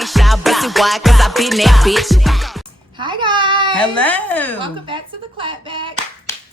ain't shy about it. Why? Cause I been that bitch. Hi guys. Hello. Welcome back to the Clapback.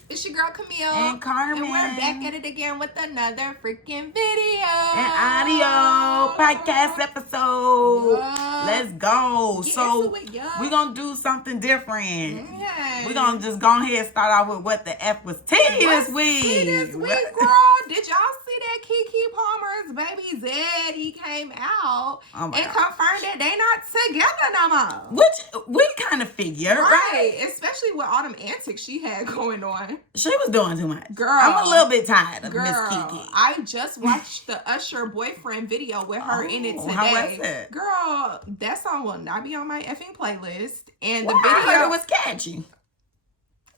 It's your girl Camille and Carmen. And we're back at it again with another freaking video. An audio podcast episode. Yeah. Let's go. Get so into it, yeah. we're going to do something different. Yes. We're going to just go ahead and start off with what the F was T this week. Girl. Did y'all see that Keke Palmer's baby Zed? He came out and confirmed that they not together no more. Which we kind of figured, right? Especially with all them antics she had going on. She was doing too much. Girl. I'm a little bit tired of Miss Keke. I just watched the Usher boyfriend video with her in it today. How was it? Girl, that song will not be on my effing playlist. And the I video heard it was catchy.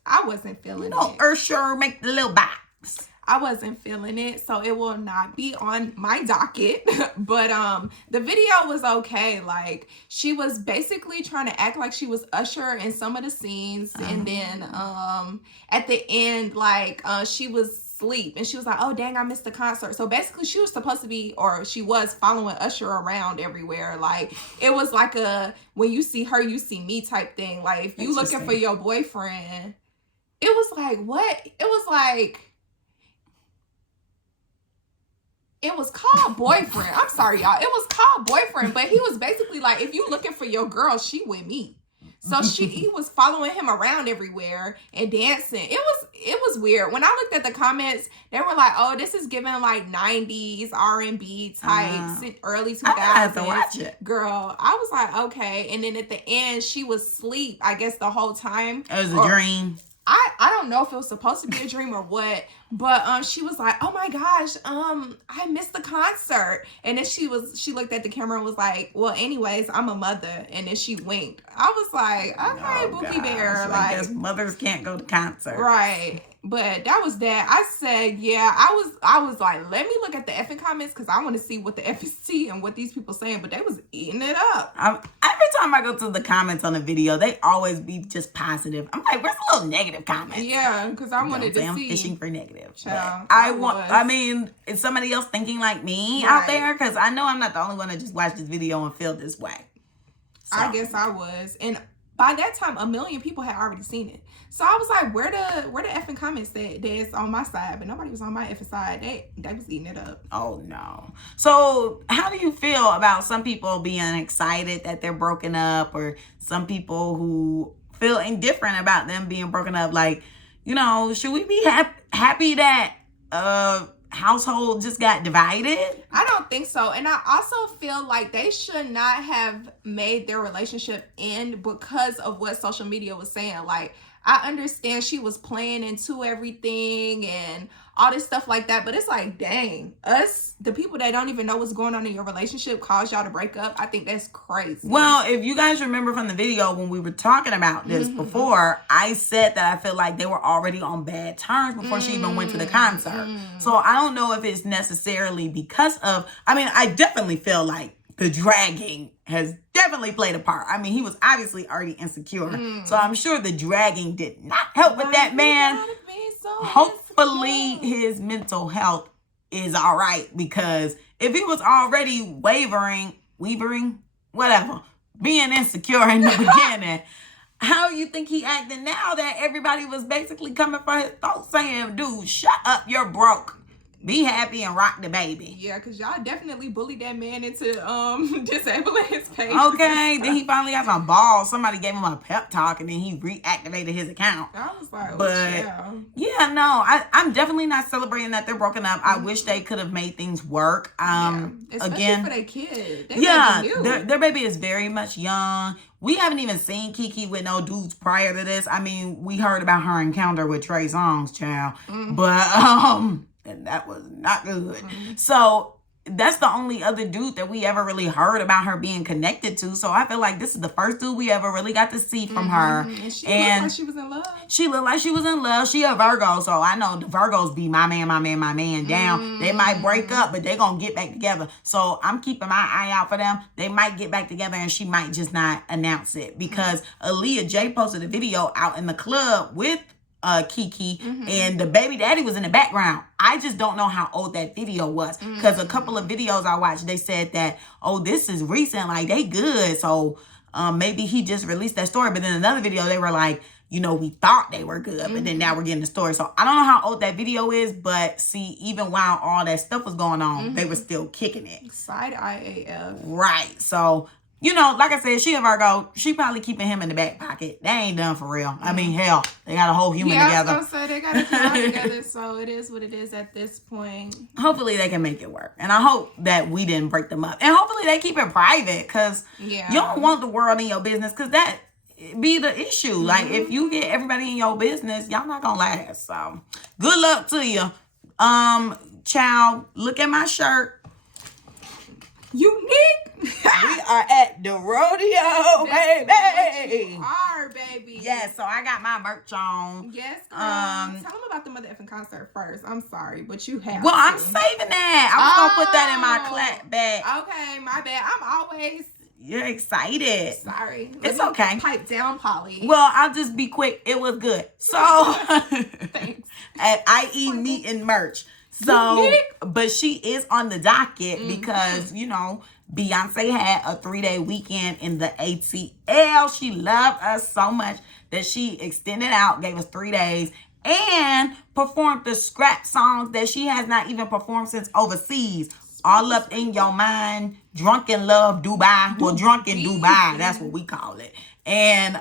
I wasn't feeling it. Usher make the little box. I wasn't feeling it, so it will not be on my docket. But the video was okay. Like, she was basically trying to act like she was Usher in some of the scenes, and then at the end, like she was asleep, and she was like, "Oh dang, I missed the concert." So basically, she was supposed to be, or she was following Usher around everywhere. Like, it was like a when you see her, you see me type thing. Like, if you looking for your boyfriend, it was like what? It was like. It was called boyfriend. I'm sorry, y'all. It was called boyfriend, but he was basically like, if you looking for your girl, she with me. So he was following him around everywhere and dancing. It was weird. When I looked at the comments, they were like, "Oh, this is giving like 90s R&B type, early 2000s." I have to watch it. Girl, I was like, okay. And then at the end, she was asleep, I guess, the whole time. It was a dream. I don't know if it was supposed to be a dream or what, but she was like, "Oh my gosh, I missed the concert." And then she looked at the camera and was like, "Well, anyways, I'm a mother." And then she winked. I was like, "Okay, Bookie Bear." So I guess mothers can't go to concerts. Right. But that was that. I said, yeah, I was like, let me look at the effing comments because I want to see what the F is T and what these people saying, but they was eating it up. Every time I go to the comments on a video, they always be just positive. I'm like, where's the little negative comments? Yeah, because I wanted to see. I'm fishing for negative. Child, I mean, is somebody else thinking like me out there? Because I know I'm not the only one that just watched this video and feel this way. So. I guess I was. And by that time, 1 million people had already seen it. So I was like, where the effing comments that's on my side? But nobody was on my effing side. They was eating it up. Oh, no. So how do you feel about some people being excited that they're broken up, or some people who feel indifferent about them being broken up? Like, you know, should we be happy that household just got divided? I don't think so. And I also feel like they should not have made their relationship end because of what social media was saying. Like, I understand she was playing into everything and all this stuff like that, but it's like, dang, us, the people that don't even know what's going on in your relationship, cause y'all to break up. I think that's crazy. Well, if you guys remember from the video when we were talking about this before, I said that I feel like they were already on bad terms before she even went to the concert. So I don't know if it's necessarily because of, I mean, I definitely feel like the dragging has definitely played a part. I mean, he was obviously already insecure. So I'm sure the dragging did not help with that man. Hopefully his mental health is all right, because if he was already wavering, whatever, being insecure in the beginning, how you think he acting now that everybody was basically coming for his throat saying, "Dude, shut up, you're broke. Be happy and rock the baby." Yeah, because y'all definitely bullied that man into disabling his page. Okay, then he finally got some balls. Somebody gave him a pep talk, and then he reactivated his account. I was like, yeah, no, I'm definitely not celebrating that they're broken up. I wish they could have made things work. Especially again, for their kid. Their baby is very much young. We haven't even seen Keke with no dudes prior to this. I mean, we heard about her encounter with Trey Songz, child, but and that was not good. So that's the only other dude that we ever really heard about her being connected to. So I feel like this is the first dude we ever really got to see from her. And she looked like she was in love. She looked like she was in love. She a Virgo, so I know the Virgos be my man down. They might break up, but they gonna get back together. So I'm keeping my eye out for them. They might get back together, and she might just not announce it, because Aaliyah J posted a video out in the club with Keke, and the baby daddy was in the background. I just don't know how old that video was, because a couple of videos I watched, they said that, oh, this is recent, like they good, so maybe he just released that story. But then another video, they were like, you know, we thought they were good, but then now we're getting the story. So I don't know how old that video is, but see, even while all that stuff was going on, they were still kicking it. Side eye AF. Right. So, you know, like I said, she a Virgo. She probably keeping him in the back pocket. They ain't done for real. I mean, hell, they got a whole human together. I was gonna say, they got a child together, so it is what it is at this point. Hopefully they can make it work. And I hope that we didn't break them up. And hopefully they keep it private, because you don't want the world in your business, because that be the issue. Like, if you get everybody in your business, y'all not gonna last. So good luck to you. Child, look at my shirt. Unique. We are at the rodeo, baby. You are, baby. Yes, so I got my merch on. Yes, girl. Tell them about the mother effing concert first. I'm sorry, but you have Well, to. I'm saving that. I was gonna put that in my clapback. Okay, my bad. I'm always... You're excited. Sorry. It's okay. Pipe down, Polly. Well, I'll just be quick. It was good. So, Thanks. at IE Meet and Merch. So, but she is on the docket because, you know, Beyonce had a 3-day weekend in the ATL. She loved us so much that she extended out, gave us 3 days, and performed the scrap songs that she has not even performed since overseas. All Up in Your Mind, Drunken Love Dubai. Well, Drunken Dubai, that's what we call it. And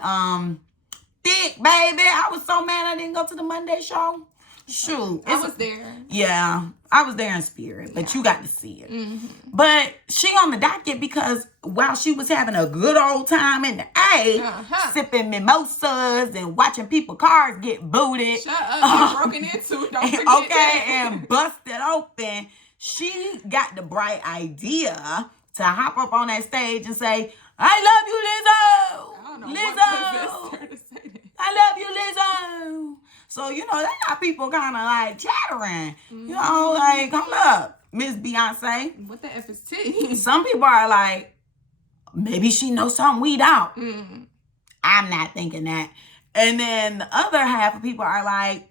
Thick, baby. I was so mad I didn't go to the Monday show. Shoot. I was there. Yeah, I was there in spirit, but you got to see it. But she on the docket because while she was having a good old time in the A, sipping mimosas and watching people cars get booted. Shut up, you broken into, don't forget that. And busted open, she got the bright idea to hop up on that stage and say, I love you, Lizzo. I don't know Lizzo. what possessed her to say that. I love you, Lizzo. So, you know, that got people kind of like chattering. You know, like, hold up, Miss Beyonce. What the F is T? Some people are like, maybe she knows something we don't. I'm not thinking that. And then the other half of people are like,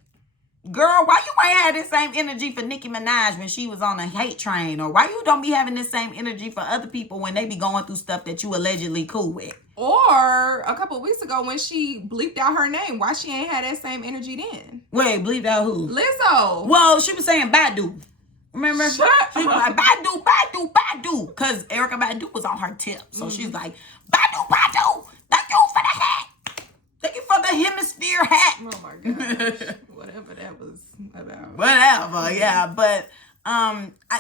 girl, why you ain't had this same energy for Nicki Minaj when she was on a hate train? Or why you don't be having this same energy for other people when they be going through stuff that you allegedly cool with? Or a couple of weeks ago when she bleeped out her name, why she ain't had that same energy then? Wait, bleeped out who? Lizzo. Well, she was saying Badu. Remember? Shut She was like, Badu, Badu, Badu. Because Erykah Badu was on her tip. So she's like, Badu, Badu. Thank you for the hat. Thank you for the hemisphere hat. Oh my gosh. Whatever that was about. Whatever, yeah. But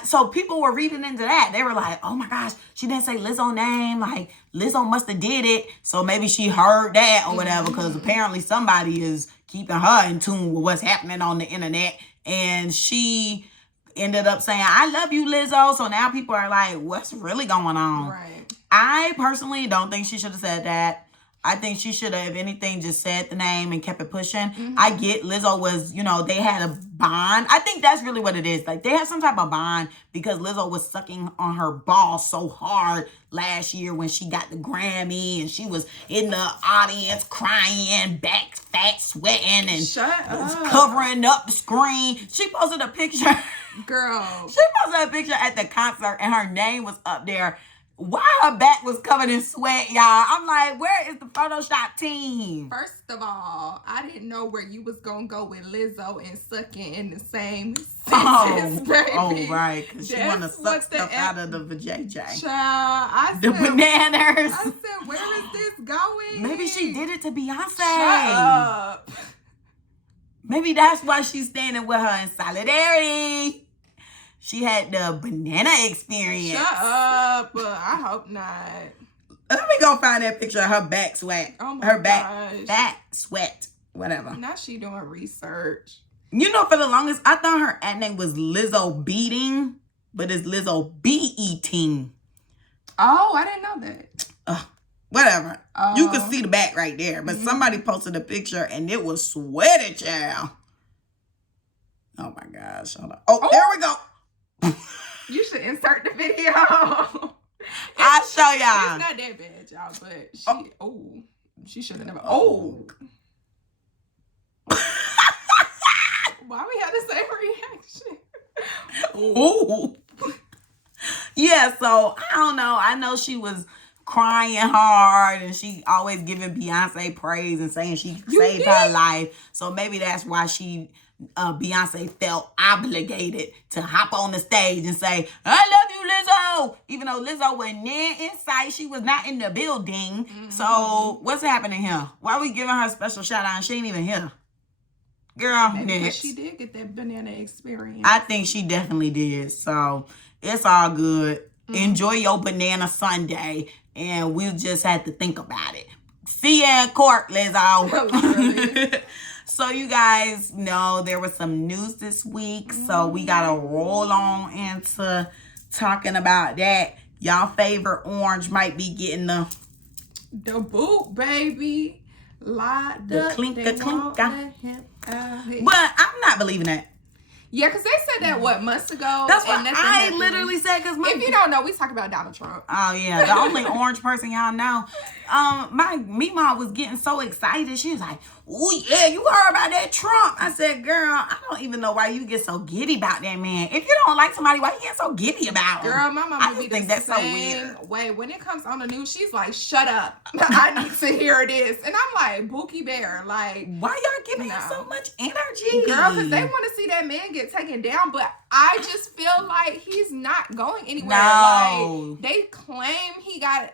so people were reading into that. They were like, oh my gosh, she didn't say Lizzo's name. Like, Lizzo must have did it. So maybe she heard that or whatever, because apparently somebody is keeping her in tune with what's happening on the internet. And she ended up saying, I love you, Lizzo. So now people are like, what's really going on? Right. I personally don't think she should have said that. I think she should have, if anything, just said the name and kept it pushing. I get Lizzo was, you know, they had a bond. I think that's really what it is. Like, they had some type of bond because Lizzo was sucking on her ball so hard last year when she got the Grammy, and she was in the audience crying, back fat, sweating, and covering up the screen. She posted a picture. Girl. She posted a picture at the concert and her name was up there. Why her back was covered in sweat, y'all? I'm like, where is the Photoshop team? First of all, I didn't know where you was gonna go with Lizzo and sucking in the same sentence, baby. Oh, right, because she want to suck stuff out of the vajayjay. Child, I the said, bananas. I said, where is this going? Maybe she did it to Beyonce. Shut up. Maybe that's why she's standing with her in solidarity. She had the banana experience. Shut up. I hope not. Let me go find that picture of her back sweat. Oh my her gosh. back sweat. Whatever. Now she doing research. You know, for the longest, I thought her ad name was Lizzo Beating, but it's Lizzo Be-Eating. Oh, I didn't know that. Whatever. You can see the back right there. But somebody posted a picture and it was sweaty, child. Oh my gosh. Hold on. Oh, there we go. You should insert the video. I'll show y'all. It's not that bad, y'all, but she should have never. Why we had the same reaction? Ooh. Yeah, so I don't know. I know she was crying hard and she always giving Beyonce praise and saying she saved her life. So maybe that's why Beyonce felt obligated to hop on the stage and say, I love you, Lizzo. Even though Lizzo wasn't there in sight, she was not in the building. Mm-hmm. So what's happening here? Why are we giving her a special shout out and she ain't even here? Girl, maybe next. She did get that banana experience. I think she definitely did. So it's all good. Mm-hmm. Enjoy your banana Sunday. And we'll just have to think about it. See ya in court, Lizzo. So you guys know there was some news this week. So we got to roll on into talking about that. Y'all favorite orange might be getting the boot, baby. The clinker. But I'm not believing that. Yeah, because they said that, months ago? That's what I literally said. Cause if you don't know, we talk about Donald Trump. Oh, yeah. The only orange person y'all know. My Mima was getting so excited. She was like, oh, yeah, you heard about that Trump. I said, girl, I don't even know why you get so giddy about that man. If you don't like somebody, why you get so giddy about him? Girl, my mama be the that's same so weird. way. When it comes on the news, she's like, shut up. I need to hear this. And I'm like, Bookie Bear, like. Why y'all giving him so much energy? Girl, because they want to see that man get taken down. But I just feel like he's not going anywhere. No. Like, they claim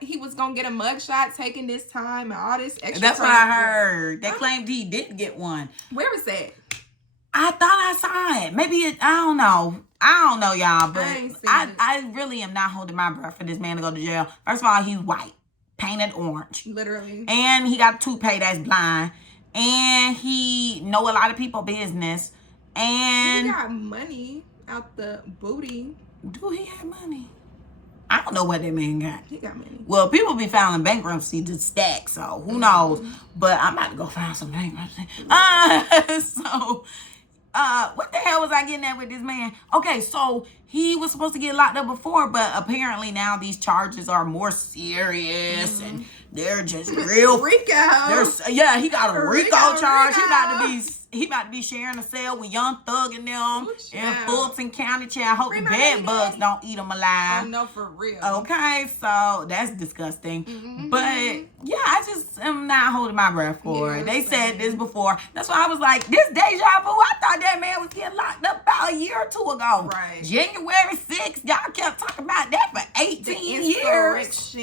he was going to get a mugshot taken this time and all this extra. That's what I heard. They claimed he didn't get one. Where was that? I thought I saw it. Maybe I don't know. I don't know, y'all. But I really am not holding my breath for this man to go to jail. First of all, he's white. Painted orange. Literally. And he got a toupee that's blind. And he know a lot of people business. And he got money out the booty. Do he have money? I don't know what that man got. He got money. Well, people be filing bankruptcy to stack, so who knows? But I'm about to go file some bankruptcy. What the hell was I getting at with this man? Okay, so he was supposed to get locked up before, but apparently now these charges are more serious and they're just real. Rico. Yeah, he got a Rico charge. He about to be sharing a cell with Young Thug and them in Fulton County. I hope the bed bugs don't eat him alive. Oh, no, for real. Okay, so that's disgusting. Mm-hmm. But yeah, I just am not holding my breath for it. They said this before. That's why I was like, this deja vu. I thought that man was getting locked up about a year or two ago. Right. January 6th. Y'all kept talking about that for 18 years.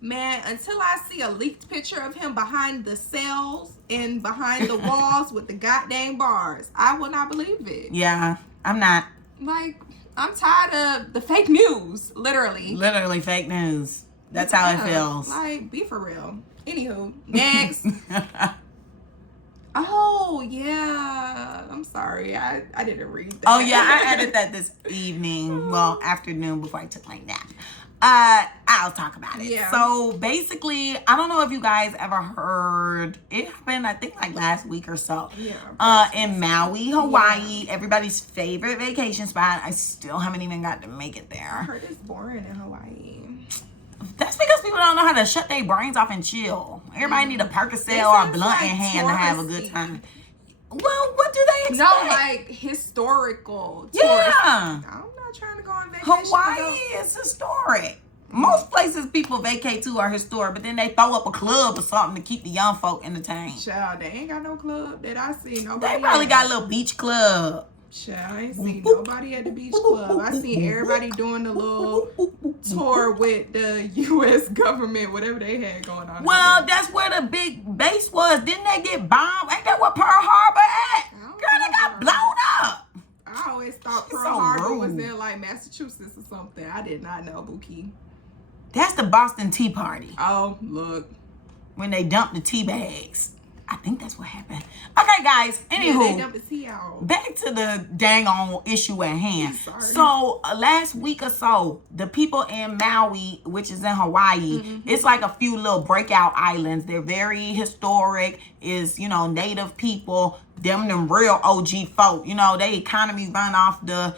Man, until I see a leaked picture of him behind the cells and behind the walls with the goddamn bars, I will not believe it. Yeah, I'm not. Like, I'm tired of the fake news, literally. Literally fake news. That's how it feels. Like, be for real. Anywho, next. Oh, yeah. I'm sorry. I didn't read that. Oh, yeah. I added that this evening. Well, afternoon before I took my nap. I'll talk about it. Yeah. So basically, I don't know if you guys ever heard, it happened, I think like last week or so. Yeah. In Maui, Hawaii, everybody's favorite vacation spot. I still haven't even got to make it there. I heard it's boring in Hawaii. That's because people don't know how to shut their brains off and chill. Everybody need a Percocet or a blunt in hand to have a good time. Well, what do they expect? No, like historical. Yeah. I'm not trying to go on vacation. Hawaii is historic. Most places people vacate to are historic, but then they throw up a club or something to keep the young folk entertained. Child, they ain't got no club that I see. Nobody. They probably got a little beach club. Child, I ain't seen nobody at the beach club. I seen everybody doing the little tour with the U.S. government, whatever they had going on. Well, that's where the big base was. Didn't they get bombed? Ain't that where Pearl Harbor at? Girl, they got blown up. I always thought Pearl Harbor was in like Massachusetts or something. I did not know, Bookie. That's the Boston Tea Party. Oh, look. When they dumped the tea bags. I think that's what happened. Okay, guys. Anywho, they dumped the tea out. Back to the dang on issue at hand. So last week or so, the people in Maui, which is in Hawaii, it's like a few little breakout islands. They're very historic. Is native people. Them real OG folk. They economy run off the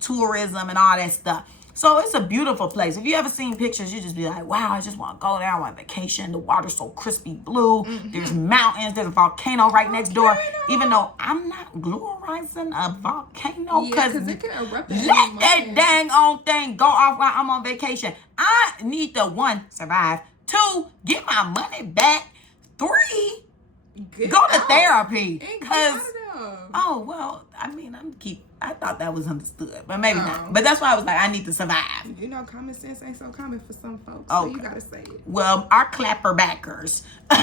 tourism and all that stuff. So it's a beautiful place. If you ever seen pictures, you just be like, wow, I just want to go there. I want on vacation. The water's so crispy blue. There's mountains. There's a volcano right next door. Even though I'm not glorifying a volcano, because it can erupt. Let that dang old thing go off while I'm on vacation. I need to, 1, survive. 2, get my money back. 3, go to therapy. Because, oh, well, I mean, I thought that was understood, but maybe not. But that's why I was like, I need to survive. You know, common sense ain't so common for some folks, so you gotta say it. Well, our clapbackers, our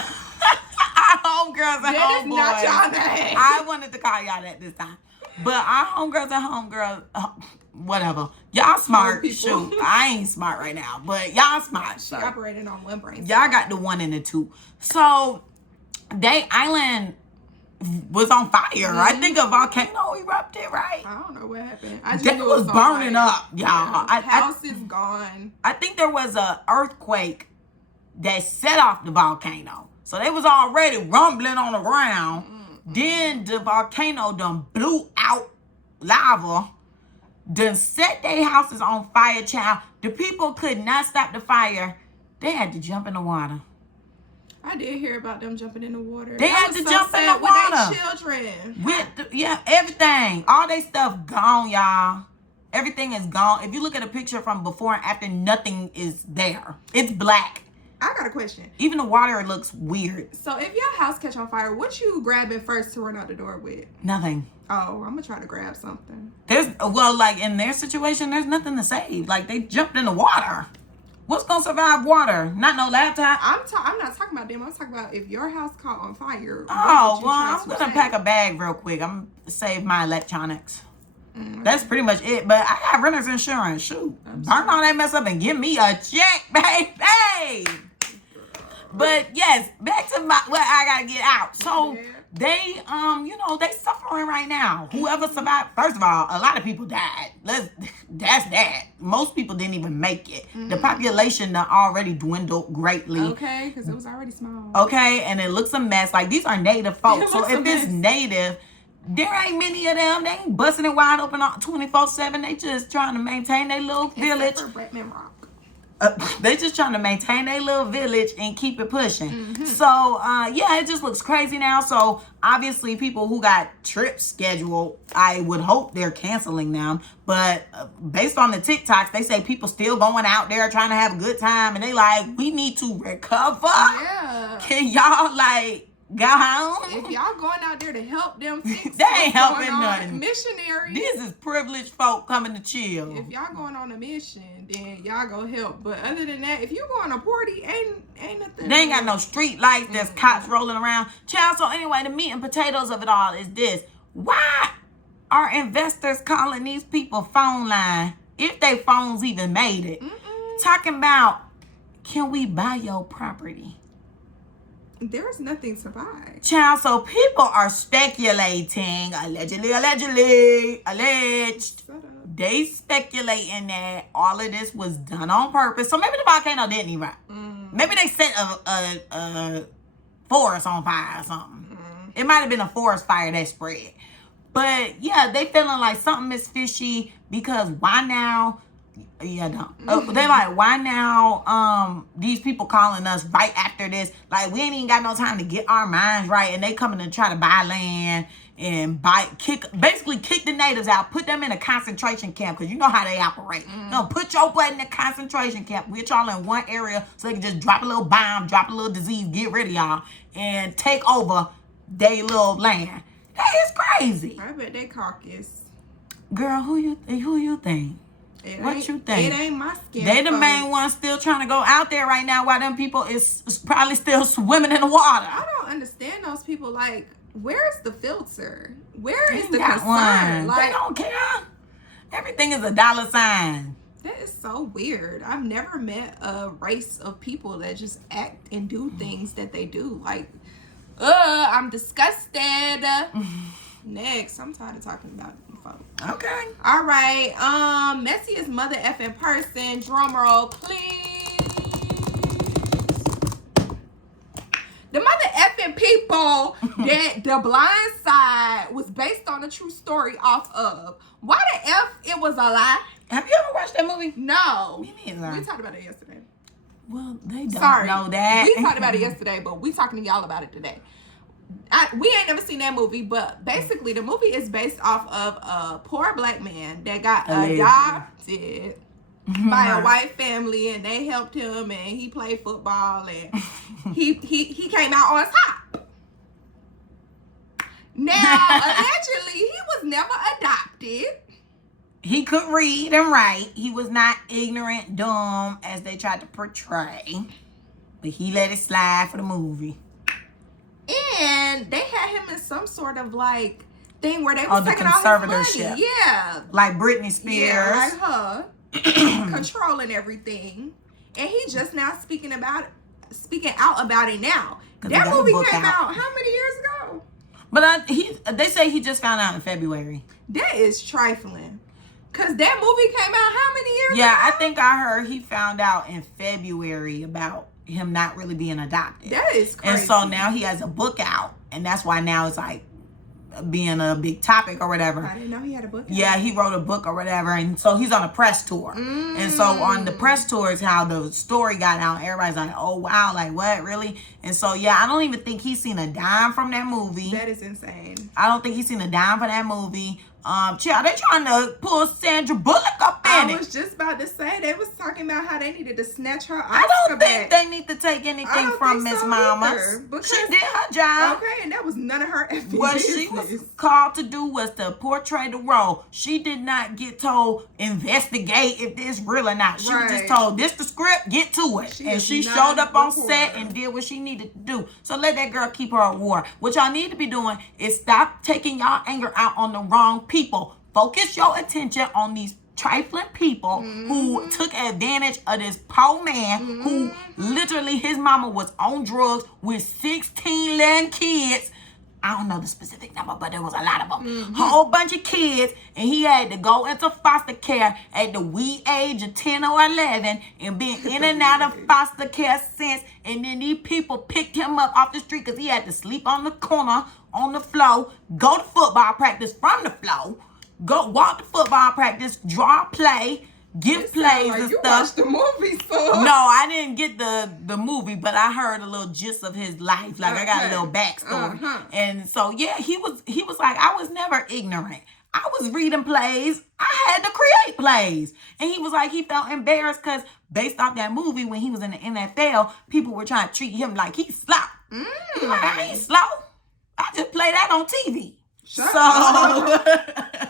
homegirls and homeboys. Not y'all name. I wanted to call y'all that this time. But our homegirls and homegirls, whatever. Y'all smart. Shoot, I ain't smart right now, but y'all smart. She operating on one brain. Y'all got the 1 and the 2. So, Day Island was on fire. I think a volcano erupted, right? I don't know what happened. I just it was burning up, y'all. Yeah, house is gone. I think there was a earthquake that set off the volcano. So they was already rumbling on the ground. Then the volcano done blew out lava. Done set their houses on fire, child. The people could not stop the fire. They had to jump in the water. I did hear about them jumping in the water. They had to jump in the water. With their children. With everything. All they stuff gone, y'all. Everything is gone. If you look at a picture from before and after, nothing is there. It's black. I got a question. Even the water looks weird. So if your house catch on fire, what you grabbing first to run out the door with? Nothing. Oh, I'm gonna try to grab something. Like in their situation, there's nothing to save. Like they jumped in the water. What's gonna survive water? Not no laptop. I'm not talking about them. I'm talking about if your house caught on fire. Oh, well, I'm gonna pack a bag real quick. I'm gonna save my electronics. That's pretty much it. But I got renter's insurance. Shoot, burn all that mess up and give me a check, baby. But yes, back to what I gotta get out. So they, they suffering right now. Whoever survived, first of all, a lot of people died. That's that. Most people didn't even make it. The population done already dwindled greatly. Okay, because it was already small. Okay, and it looks a mess. Like these are native folks. So if it's native, there ain't many of them. They ain't busting it wide open 24/7. They just trying to maintain their little village. They just trying to maintain their little village and keep it pushing. So, it just looks crazy now. So, obviously, people who got trips scheduled, I would hope they're canceling them. But based on the TikToks, they say people still going out there trying to have a good time. And they like, we need to recover. Yeah. Can y'all, go home? If y'all going out there to help them fix they ain't helping nothing. Missionaries. This is privileged folk coming to chill. If y'all going on a mission, then y'all go help. But other than that, if you go on a party, ain't nothing. They ain't got no street lights. There's cops rolling around. Child, so anyway, the meat and potatoes of it all is this. Why are investors calling these people phone line, if they phones even made it, talking about, can we buy your property? There's nothing to buy. Child, so people are speculating, alleged. They speculating that all of this was done on purpose. So maybe the volcano didn't erupt. Maybe they set a forest on fire or something. It might have been a forest fire that spread. But yeah, they feeling like something is fishy because why now? Yeah, no. They like, why now these people calling us right after this? Like, we ain't even got no time to get our minds right, and they coming to try to buy land and basically kick the natives out, put them in a concentration camp, because you know how they operate. No, put your butt in a concentration camp, get y'all in one area so they can just drop a little bomb, drop a little disease, get rid of y'all, and take over their little land. That is crazy. I bet they caucus. Girl, who you think? What you think? It ain't my skin. They the main ones still trying to go out there right now while them people is probably still swimming in the water. I don't understand those people. Like, where's the filter? Where is the concern? Like, they don't care. Everything is a dollar sign. That is so weird. I've never met a race of people that just act and do things that they do. Like, I'm disgusted. Next, I'm tired of talking about them folks. Okay. All right. Messiest mother effing person. Drum roll, please. The mother effing people that The Blind Side was based on a true story off of. Why the F it was a lie? Have you ever watched that movie? No. Me neither. We talked about it yesterday. Well, they don't know that. We talked about it yesterday, but we talking to y'all about it today. We ain't never seen that movie, but basically the movie is based off of a poor black man that got adopted by a white family, and they helped him, and he played football, and he came out on top. Now, allegedly, he was never adopted. He could read and write. He was not ignorant, dumb, as they tried to portray. But he let it slide for the movie. And they had him in some sort of like thing where they was taking all his money. Yeah. Like Britney Spears. Yeah, like her. Controlling everything. And he just now speaking out about it now. That movie came out how many years ago? But they say he just found out in February. That is trifling. Because that movie came out how many years ago? Yeah, I think I heard he found out in February about him not really being adopted. That is crazy. And so now he has a book out. And that's why now it's like being a big topic or whatever. I didn't know he had a book out. Yeah, he wrote a book or whatever. And so he's on a press tour. And so on the press tour is how the story got out. Everybody's like, oh, wow, like what, really? And so, yeah, I don't even think he's seen a dime from that movie. That is insane. I don't think he's seen a dime from that movie. Child, they trying to pull Sandra Bullock up in it. I was just about to say, they was talking about how they needed to snatch her Oscar I don't think back. they need to take anything from Miss Mama. She did her job. Okay, and that was none of her effing What business. she was called to do was to portray the role. She did not get told, investigate if this real or not. She was just told, this the script, get to it. And she showed up on set and did what she needed to do. So let that girl keep her award. What y'all need to be doing is stop taking y'all anger out on the wrong people. Focus your attention on these trifling people who took advantage of this poor man who literally his mama was on drugs with 16 little kids. I don't know the specific number, but there was a lot of them. A whole bunch of kids, and he had to go into foster care at the wee age of 10 or 11 and been in and out of foster care since. And then these people picked him up off the street because he had to sleep on the corner, on the floor, go to football practice from the floor, go walk to football practice, draw play, give plays like and you stuff. Watched the movie, so. No, I didn't get the movie, but I heard a little gist of his life. Like I got a little backstory. And so yeah, he was like, I was never ignorant. I was reading plays. I had to create plays. And he was like, he felt embarrassed because based off that movie, when he was in the NFL, people were trying to treat him like he's slow. He's like, I ain't slow. I just play that on TV. Shut up.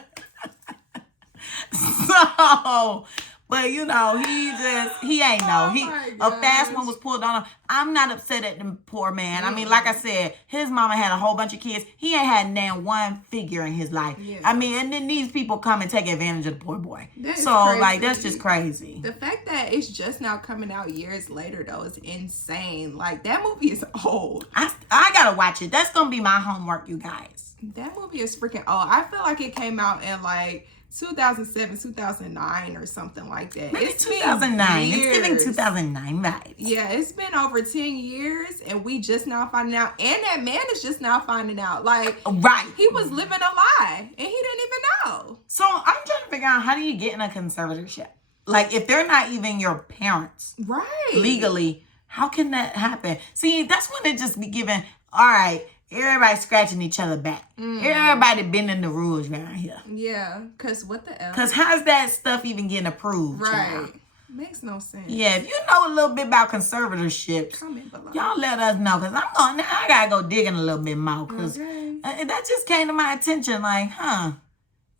So, but you know, he ain't know. A fast one was pulled on him. I'm not upset at the poor man. I mean, like I said, his mama had a whole bunch of kids. He ain't had nan one figure in his life. Yeah. I mean, and then these people come and take advantage of the poor boy. So, like, that's just crazy. The fact that it's just now coming out years later, though, is insane. Like, that movie is old. I gotta watch it. That's gonna be my homework, you guys. That movie is freaking old. I feel like it came out in, like, 2007, 2009 or something like that. Maybe it's 2009. It's giving 2009 vibes. Yeah, it's been over 10 years and we just now finding out. And that man is just now finding out. Like, right. He was living a lie and he didn't even know. So I'm trying to figure out, how do you get in a conservatorship? Like, if they're not even your parents. Right. Legally, how can that happen? See, that's when it just be given, all right, everybody scratching each other back. Everybody bending the rules around here. Yeah, because what the hell? Because how's that stuff even getting approved? Right. Child? Makes no sense. Yeah, if you know a little bit about conservatorships, comment below. Y'all let us know. Because I got to go digging a little bit more. Because that just came to my attention. Like,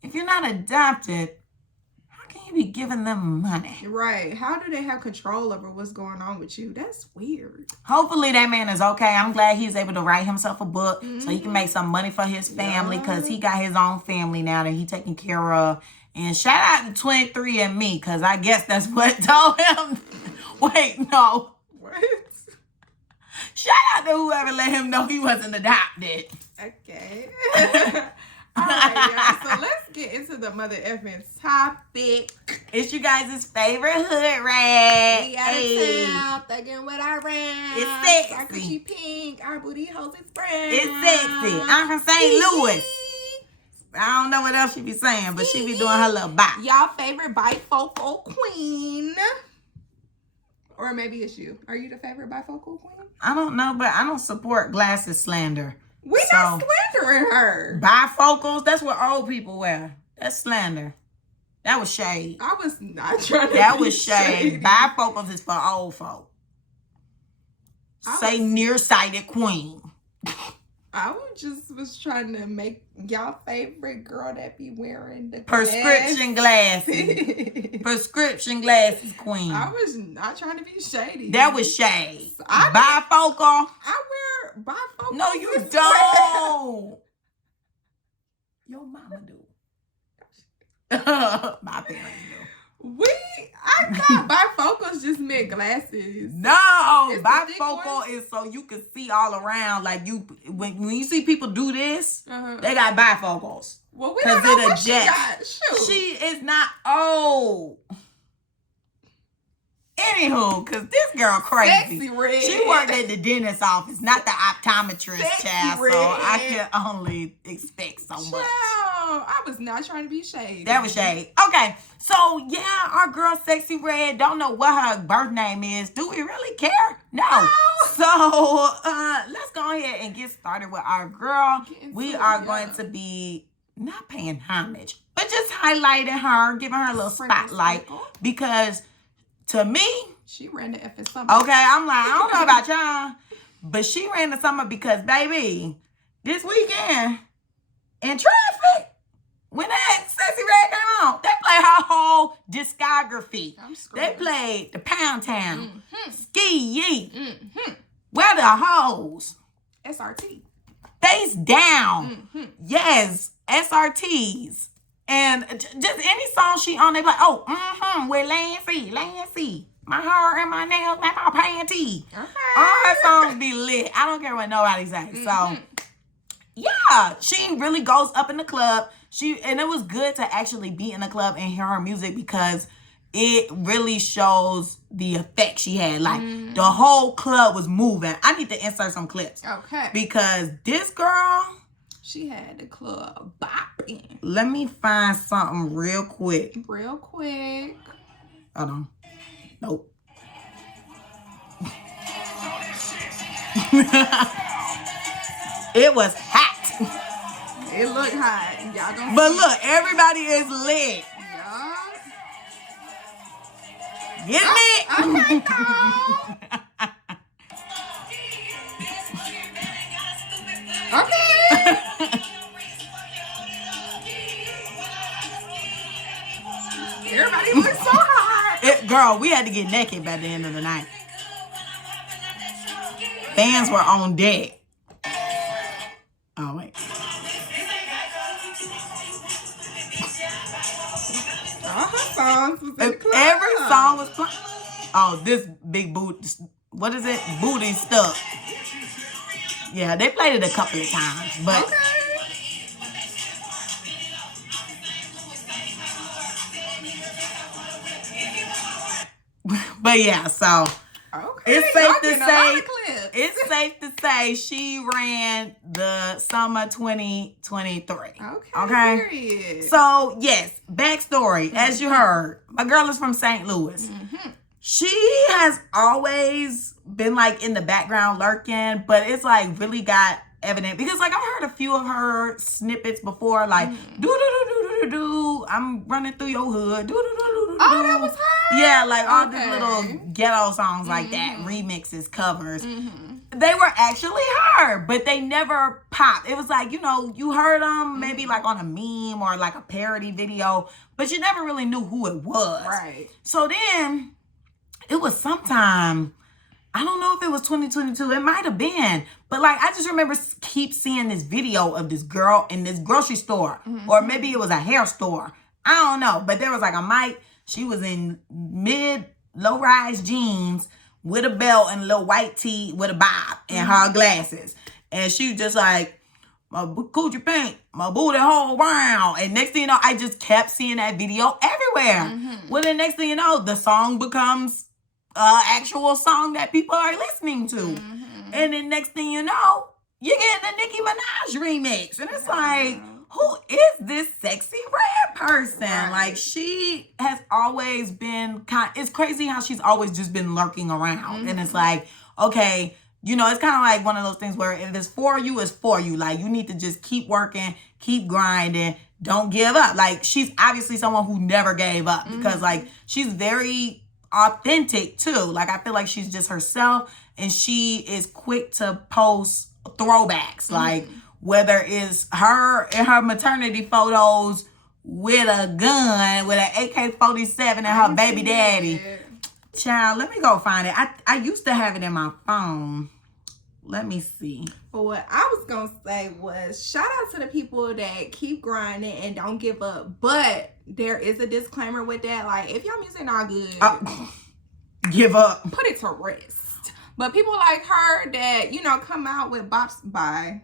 if you're not adopted, be giving them money. Right. How do they have control over what's going on with you? That's weird. Hopefully that man is okay. I'm glad he's able to write himself a book so he can make some money for his family, because he got his own family now that he's taking care of. And shout out to 23andMe, because I guess that's what told him. Wait, no. What? Shout out to whoever let him know he wasn't adopted. Okay. All right, y'all. So let's get into the mother effing topic. It's you guys' favorite hood rag. We out of town, thugging with our rams. It's sexy. Our coochie pink. Our booty holes is brown. It's sexy. I'm from St. Louis. I don't know what else she be saying, but she be doing her little bop. Y'all favorite bifocal queen? Or maybe it's you. Are you the favorite bifocal queen? I don't know, but I don't support glasses slander. We not slandering her. Bifocals, that's what old people wear. That's slander. That was shade. I was not trying to That be was shade. Bifocals is for old folk. Say nearsighted queen. I was trying to make y'all favorite girl that be wearing the prescription glasses. Prescription glasses queen. I was not trying to be shady. That was shade. Bifocal. I wear bifocal. No, you don't. Your mama do. My parents do. I thought bifocals just meant glasses. No, bifocal is so you can see all around. Like when you see people do this, they got bifocals. Well, we don't know what she got. Shoot. She is not old. Anywho, because this girl crazy. Sexy Red. She worked at the dentist's office, not the optometrist, Sexy child. Red. So I can only expect so much. I was not trying to be shady. That was shade. Okay, so yeah, our girl Sexy Red, don't know what her birth name is. Do we really care? No. So let's go ahead and get started with our girl. We are going to be not paying homage, but just highlighting her, giving her a little spotlight because to me, she ran the effing summer. Okay, I'm like, I don't know about y'all, but she ran the summer because, baby, this weekend in traffic, when that Sexy Red came on, they played her whole discography. They played the Pound Town, Ski Yee, Where the Hoes, SRT, Face Down, yes, SRTs. And just any song she on, they like, with Lancy, my hair and my nails and my panty. Okay. All her songs be lit. I don't care what nobody says. So, yeah, she really goes up in the club. And it was good to actually be in the club and hear her music because it really shows the effect she had. Like, the whole club was moving. I need to insert some clips. Okay. Because this girl... She had the club bopping. Let me find something real quick. Real quick. Hold on. Nope. It was hot. It looked hot. Y'all gonna but look, everybody is lit. Yeah. Getting it? Okay. Everybody looks so hot. Girl, we had to get naked by the end of the night. Fans were on deck. Oh, wait. All her songs was in the club. Every song was playing. Oh, this big boot. What is it? Booty stuff. Yeah, they played it a couple of times, but okay. But yeah, so it's safe to say she ran the summer 2023. Okay. Period. So yes, backstory, as you heard, my girl is from St. Louis. She has always been like in the background lurking, but it's like really got evident because like I've heard a few of her snippets before, like do I'm running through your hood, Oh, that was her? Yeah, like all these little ghetto songs like that, remixes, covers. They were actually her, but they never popped. It was like, you heard them maybe like on a meme or like a parody video, but you never really knew who it was. Right. So then it was sometime, I don't know if it was 2022, it might have been, but like I just remember keep seeing this video of this girl in this grocery store, or maybe it was a hair store. I don't know, but there was like a mic. She was in low-rise jeans with a belt and a little white tee with a bob and her glasses. And she was just like, my coochie pink, my booty hole brown. And next thing you know, I just kept seeing that video everywhere. Well, the next thing you know, the song becomes an actual song that people are listening to. And then next thing you know, you're getting a Nicki Minaj remix. And it's like, who is this Sexy Red person? Right. Like, she has always been it's crazy how she's always just been lurking around. And it's like, okay, you know, it's kind of like one of those things where if it's for you, it's for you. Like, you need to just keep working, keep grinding, don't give up. Like, she's obviously someone who never gave up because, like, she's very authentic, too. Like, I feel like she's just herself, and she is quick to post throwbacks. Like, whether it's her in her maternity photos with a gun, with an AK-47 and her baby daddy. Child, let me go find it. I used to have it in my phone. Let me see. But what I was going to say was shout out to the people that keep grinding and don't give up. But there is a disclaimer with that. Like, if your music not good, give up. Put it to rest. But people like her that, you know, come out with bops by.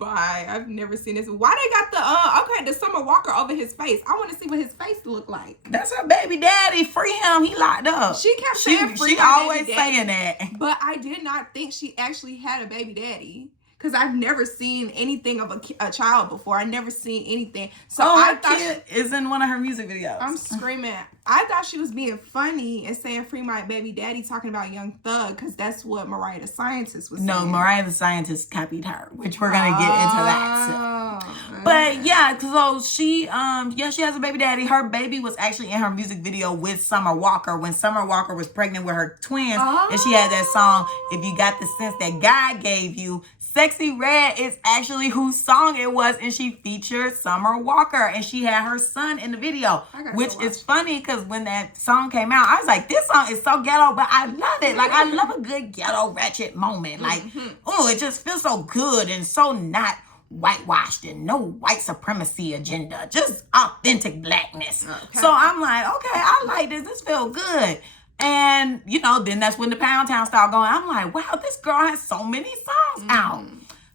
I've never seen this. Why they got the Summer Walker over his face? I want to see what his face look like. That's her baby daddy. Free him. He locked up. She kept saying free. She always saying that. But I did not think she actually had a baby daddy. Because I've never seen anything of a child before. I never seen anything. So I thought kid is in one of her music videos. I'm screaming. I thought she was being funny and saying free my baby daddy, talking about Young Thug, because that's what Mariah the Scientist was saying. No, Mariah the Scientist copied her, which we're going to get into that. So. But yeah, so she has a baby daddy. Her baby was actually in her music video with Summer Walker when Summer Walker was pregnant with her twins. And she had that song, If You Got the Sense That God Gave You. Sexy Red is actually whose song it was, and she featured Summer Walker, and she had her son in the video, which is funny because when that song came out, I was like, this song is so ghetto, but I love it. Like, I love a good ghetto ratchet moment. Like, it just feels so good and so not whitewashed and no white supremacy agenda, just authentic blackness. Okay. So I'm like, okay, I like this. This feels good. And, you know, then that's when the Pound Town started going. I'm like, wow, this girl has so many songs out.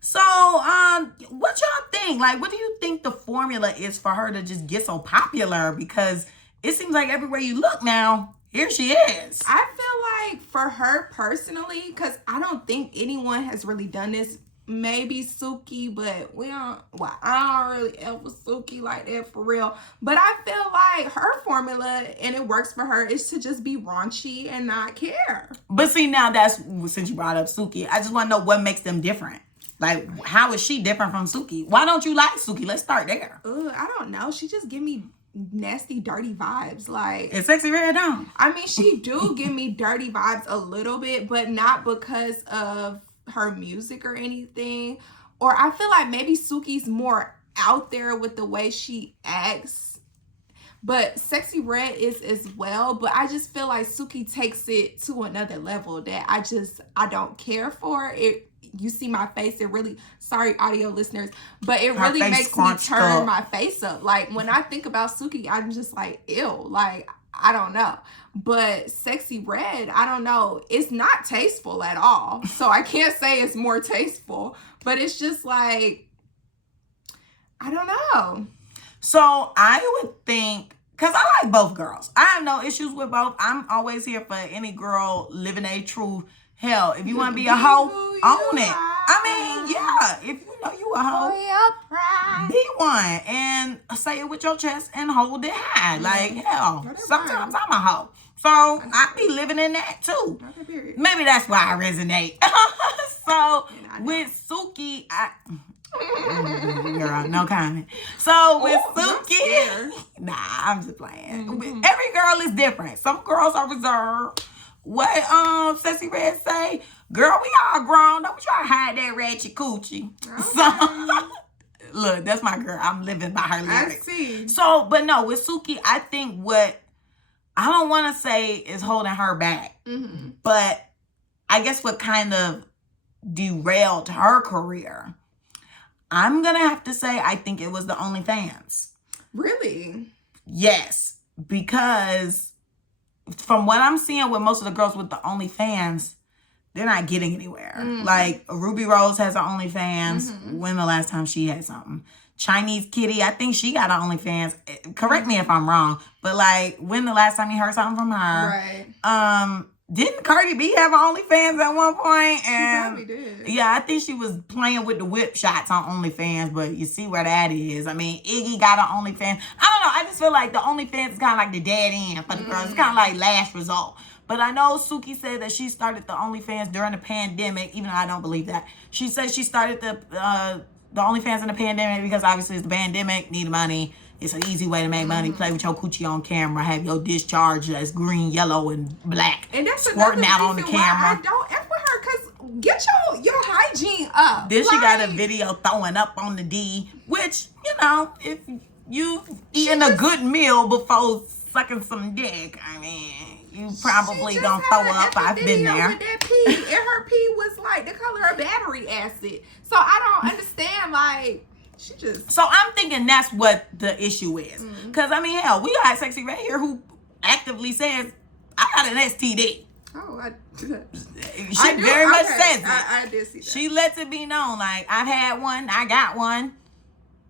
So, what y'all think? Like, what do you think the formula is for her to just get so popular? Because it seems like everywhere you look now, here she is. I feel like for her personally, because I don't think anyone has really done this. Maybe Suki, but I don't really ever Suki like that for real. But I feel like her formula, and it works for her, is to just be raunchy and not care. But see, now that's, since you brought up Suki, I just want to know what makes them different. Like, how is she different from Suki? Why don't you like Suki? Let's start there. I don't know. She just give me nasty, dirty vibes. Like, it's Sexy Red down. I mean, she do give me dirty vibes a little bit, but not because of her music or anything. Or I feel like maybe Suki's more out there with the way she acts, but Sexy Red is as well. But I just feel like Suki takes it to another level that I don't care for it. You see my face, it really, sorry audio listeners, but it really makes me turn my face up. Like, when I think about Suki, I'm just like, ew. Like, I don't know. But Sexy Red, I don't know. It's not tasteful at all. So I can't say it's more tasteful. But it's just like, I don't know. So I would think, because I like both girls. I have no issues with both. I'm always here for any girl living a true hell. If you want to be a hoe, own it. I mean, yeah. If you know you a hoe, be one. And say it with your chest and hold it high. Like, hell, sometimes I'm a hoe. So I be living in that too. Maybe that's why I resonate. So with Suki, girl, no comment. So with Suki, I'm just playing. Every girl is different. Some girls are reserved. What Sexy Red say? Girl, we all grown. Don't try to hide that ratchet coochie. Okay. So look, that's my girl. I'm living by her lyrics. I see. So, but no, with Suki, I think what I don't want to say is holding her back, but I guess what kind of derailed her career, I'm gonna have to say I think it was the OnlyFans. Really? Yes, because from what I'm seeing with most of the girls with the OnlyFans, they're not getting anywhere. Like, Ruby Rose has an OnlyFans. When the last time she had something? Chinese Kitty, I think she got an OnlyFans. Correct me if I'm wrong, but like, when the last time you heard something from her? Right. didn't Cardi B have an OnlyFans at one point? And she probably did. Yeah, I think she was playing with the whip shots on OnlyFans, but you see where that is. I mean, Iggy got an OnlyFans. I don't know. I just feel like the OnlyFans is kind of like the dead end for the girls. It's kind of like last result. But I know Suki said that she started the OnlyFans during the pandemic, even though I don't believe that. She said she started the OnlyFans in the pandemic because obviously it's the pandemic, need money. It's an easy way to make money. Play with your coochie on camera. Have your discharge that's green, yellow, and black. And that's squirting out on the camera. I don't F with her, because get your hygiene up. Then she got a video throwing up on the D, which, you know, if you eating a good meal before sucking some dick, I mean, you probably gonna throw up. I've been there. With that pee, and her pee was like the color of battery acid. So I don't understand, like, she just... So I'm thinking that's what the issue is. Because, I mean, hell, we got Sexxy right here who actively says, I got an STD. Oh, She very much says it. I did see that. She lets it be known, like, I've had one, I got one.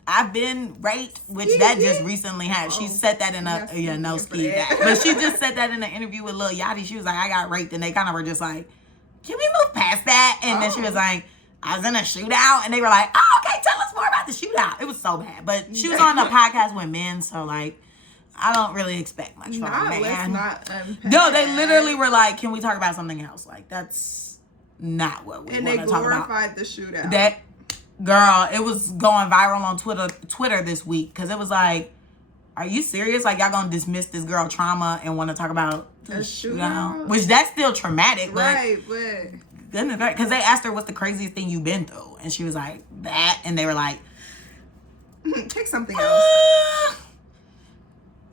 I've been raped, which that just recently happened. She said that in a, no ski that. But she just said that in an interview with Lil Yachty. She was like, I got raped. And they kind of were just like, can we move past that? And then she was like, I was in a shootout. And they were like, oh, okay, tell us more about the shootout. It was so bad. But she was on a podcast with men, so like, I don't really expect much from her, man. Let's not unpack. No, they literally were like, can we talk about something else? Like, that's not what we want to talk about. And they glorified the shootout. That, girl, it was going viral on Twitter this week. Because it was like, are you serious? Like, y'all gonna dismiss this girl trauma and want to talk about the shootout? Which, that's still traumatic. Right, but because they asked her, what's the craziest thing you've been through? And she was like, that. And they were like, pick something else.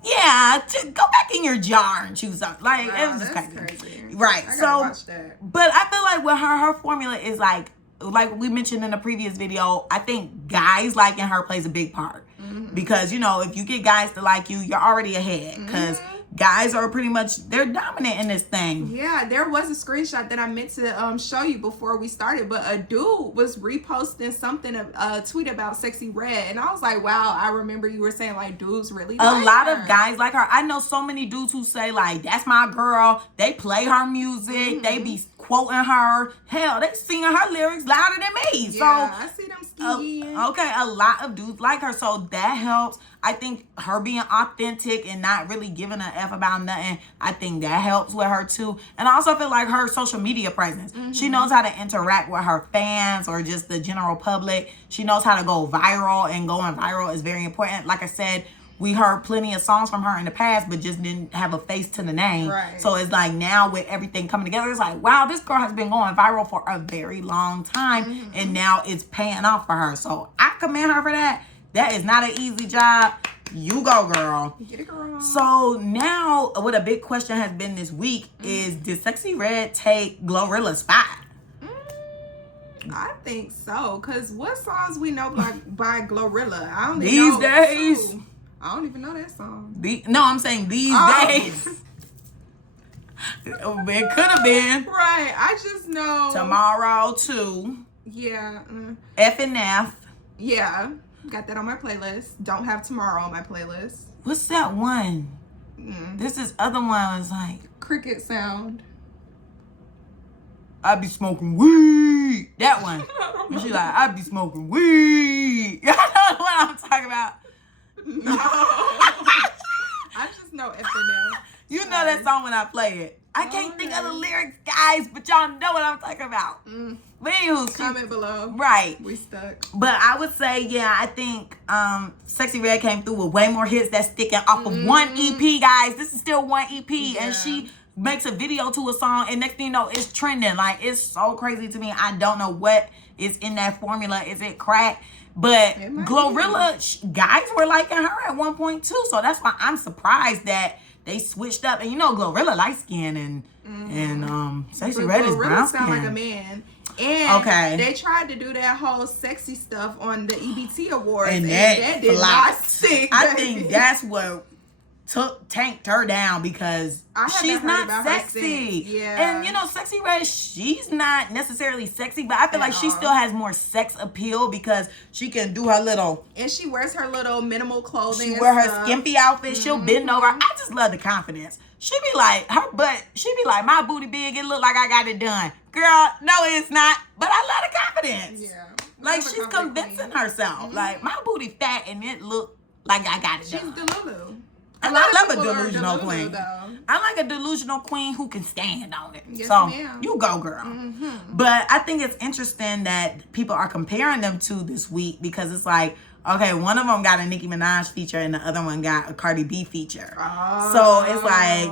Yeah, to go back in your jar and choose something. Like, it was just crazy. Right. I gotta watch that. But I feel like with her formula is like we mentioned in the previous video, I think guys liking her plays a big part. Because, you know, if you get guys to like you, you're already ahead. Because guys are pretty much, they're dominant in this thing. Yeah, there was a screenshot that I meant to show you before we started, but a dude was reposting something, a tweet about Sexxy Red, and I was like, wow, I remember you were saying like dudes really like her. A lot of guys like her. I know so many dudes who say like, that's my girl. They play her music. They be quoting her. Hell, they singing her lyrics louder than me. Yeah, so I see them skiing. Okay, a lot of dudes like her, so that helps. I think her being authentic and not really giving a F about nothing, I think that helps with her too. And I also feel like her social media presence. She knows how to interact with her fans or just the general public. She knows how to go viral, and going viral is very important. Like I said, we heard plenty of songs from her in the past, but just didn't have a face to the name. Right. So it's like now with everything coming together, it's like, wow, this girl has been going viral for a very long time. And now it's paying off for her. So I commend her for that. That is not an easy job. You go, girl. Get it, girl. So now what a big question has been this week is, did Sexxy Red take Glorilla's spot? I think so. Because what songs we know by Glorilla? I don't These know days. two. I don't even know that song. No, I'm saying these days. It could have been. Right. I just know. Tomorrow too. Yeah. F and F. Yeah. Got that on my playlist. Don't have Tomorrow on my playlist. What's that one? This other one was like Cricket Sound. I be smoking weed. That one. And she like, I be smoking weed. Y'all know what I'm talking about? No. I just know F&F. You know that song when I play it. I can't think of the lyrics, guys, but y'all know what I'm talking about. But anywho, comment below. Right. We stuck. But I would say, yeah, I think Sexxy Red came through with way more hits that's sticking off of one EP, guys. This is still one EP. Yeah. And she makes a video to a song, and next thing you know, it's trending. Like, it's so crazy to me. I don't know what is in that formula. Is it crack? But Glorilla, guys were liking her at one point too. So that's why I'm surprised that they switched up. And you know, Glorilla light skin and Sexxy Red is brown skin. Sound like a man. And they tried to do that whole sexy stuff on the EBT Awards, and that did not stick. I think that's what tanked her down, because she's not sexy. Yeah. And you know, Sexxy Red, she's not necessarily sexy, but I feel like she still has more sex appeal because she can do her little, and she wears her little minimal clothing. She wear her skimpy outfit. She'll bend over. I just love the confidence. She be like, my booty big, it look like I got it done. Girl, no, it's not. But I love the confidence. Yeah. Like, she's convincing herself. Like, my booty fat and it look like I got it done. She's Delulu. And I love a delusional Delulu, queen. though. I like a delusional queen who can stand on it. Yes, so, ma'am. you go, girl. But I think it's interesting that people are comparing them to this week because it's like, okay, one of them got a Nicki Minaj feature and the other one got a Cardi B feature. Oh. So it's like,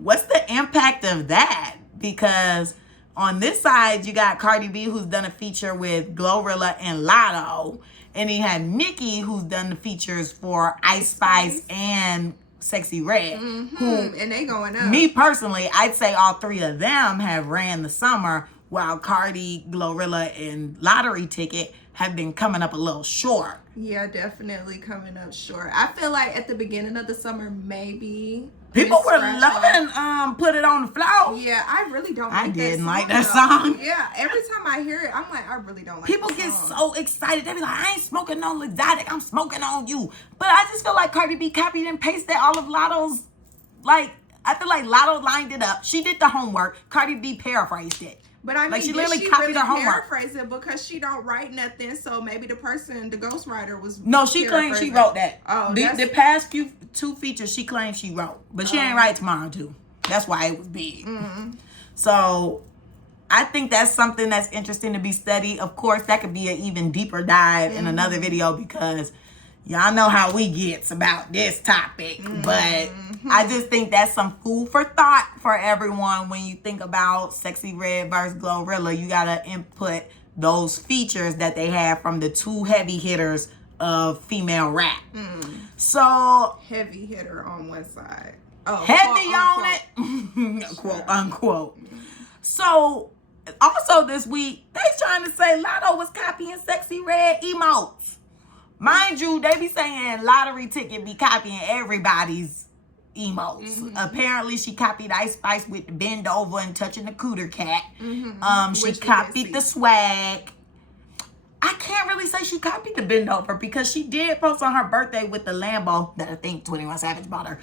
what's the impact of that? Because on this side, you got Cardi B who's done a feature with Glorilla and Lotto. And you have Nicki who's done the features for Ice Spice and Sexy Red. And they going up. Me personally, I'd say all three of them have ran the summer while Cardi, Glorilla, and Lottery Ticket have been coming up a little short. Yeah, definitely coming up short. I feel like at the beginning of the summer, maybe people were loving Put It On the Floor. Yeah, I really don't I like didn't that like that though. song. Yeah, every time I hear it, I'm like, I really don't like People that get song. so excited. They be like, I ain't smoking no exotic. I'm smoking on you. But I just feel like Cardi B copied and pasted all of Lotto's, like, I feel like Lotto lined it up. She did the homework. Cardi B paraphrased it. But I mean, like, she did literally she copied really her homework. paraphrase it because she don't write nothing? So maybe the ghostwriter was. No, she claims she wrote that. Oh, the past two features she claims she wrote, but she ain't write tomorrow too. That's why it was big. So I think that's something that's interesting to be studied. Of course, that could be an even deeper dive in another video because y'all know how we gets about this topic. But I just think that's some food for thought for everyone when you think about Sexy Red versus Glorilla. You gotta input those features that they have from the two heavy hitters of female rap. So heavy hitter on one side. Oh, heavy on it, quote unquote. So also this week, they trying to say Lotto was copying Sexy Red emotes. Mind you, they be saying Lottery Ticket be copying everybody's emotes. Apparently, she copied Ice Spice with the bend over and touching the cooter cat. She copied the swag. I can't really say she copied the bend over because she did post on her birthday with the Lambo that I think 21 Savage bought her,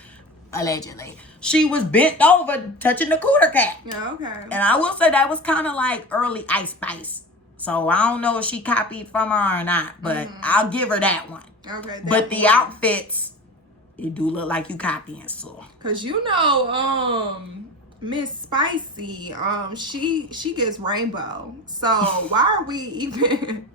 allegedly. She was bent over touching the cooter cat. Yeah, okay. And I will say that was kind of like early Ice Spice. So I don't know if she copied from her or not, but I'll give her that one. Okay. But the outfits, it do look like you copying, so. Cause you know, Miss Spicy, she gets rainbow. So why are we even?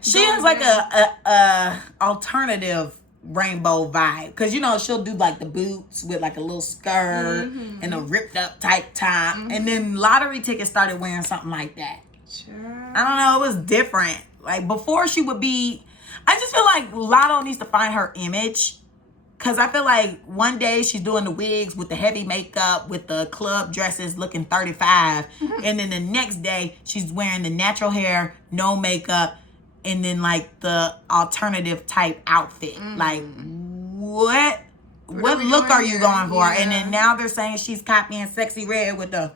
She has like a alternative rainbow vibe, cause you know she'll do like the boots with like a little skirt and a ripped up tight top, and then Lottery Ticket started wearing something like that. I don't know, it was different. Like before she would be, I just feel like Lotto needs to find her image. Cause I feel like one day she's doing the wigs with the heavy makeup, with the club dresses looking 35. And then the next day she's wearing the natural hair, no makeup, and then like the alternative type outfit. Like what look are you going for? Yeah. And then now they're saying she's copying Sexy Red with the,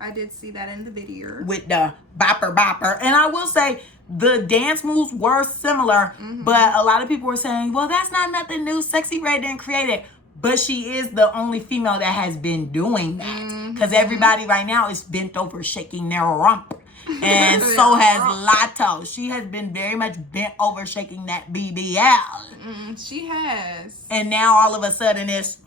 I did see that in the video. with the bopper. And I will say the dance moves were similar, but a lot of people were saying, well, that's not nothing new. Sexy Red didn't create it. But she is the only female that has been doing that. Because everybody right now is bent over shaking their rump. And so has Lotto. She has been very much bent over shaking that BBL. She has. And now all of a sudden it's,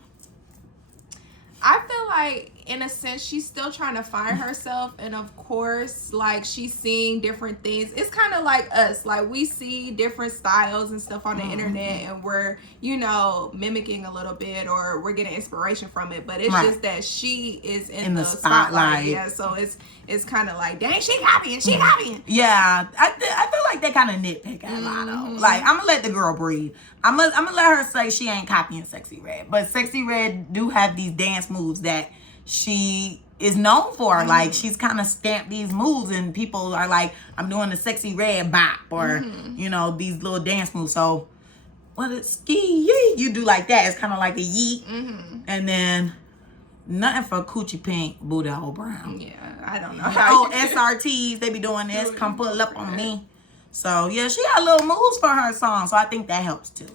I feel like, in a sense, she's still trying to find herself. And of course, like, she's seeing different things. It's kind of like us. Like, we see different styles and stuff on the internet. And we're, you know, mimicking a little bit. Or we're getting inspiration from it. But it's just that she is in the spotlight. Yeah, so it's kind of like, dang, she copying. yeah, I feel like they kind of nitpick at Lotto. Like, I'm going to let the girl breathe. I'm gonna let her say she ain't copying Sexy Red. But Sexy Red do have these dance moves that she is known for. Like, she's kind of stamped these moves and people are like, I'm doing the Sexy Red bop or, you know, these little dance moves. So, what is ski yeet? You do like that. It's kind of like a yeet. And then nothing for Coochie Pink, Booty Hole Brown. Yeah, I don't know. Oh, SRTs, they be doing this. Come pull up on me. So, yeah, she got little moves for her song. So, I think that helps, too.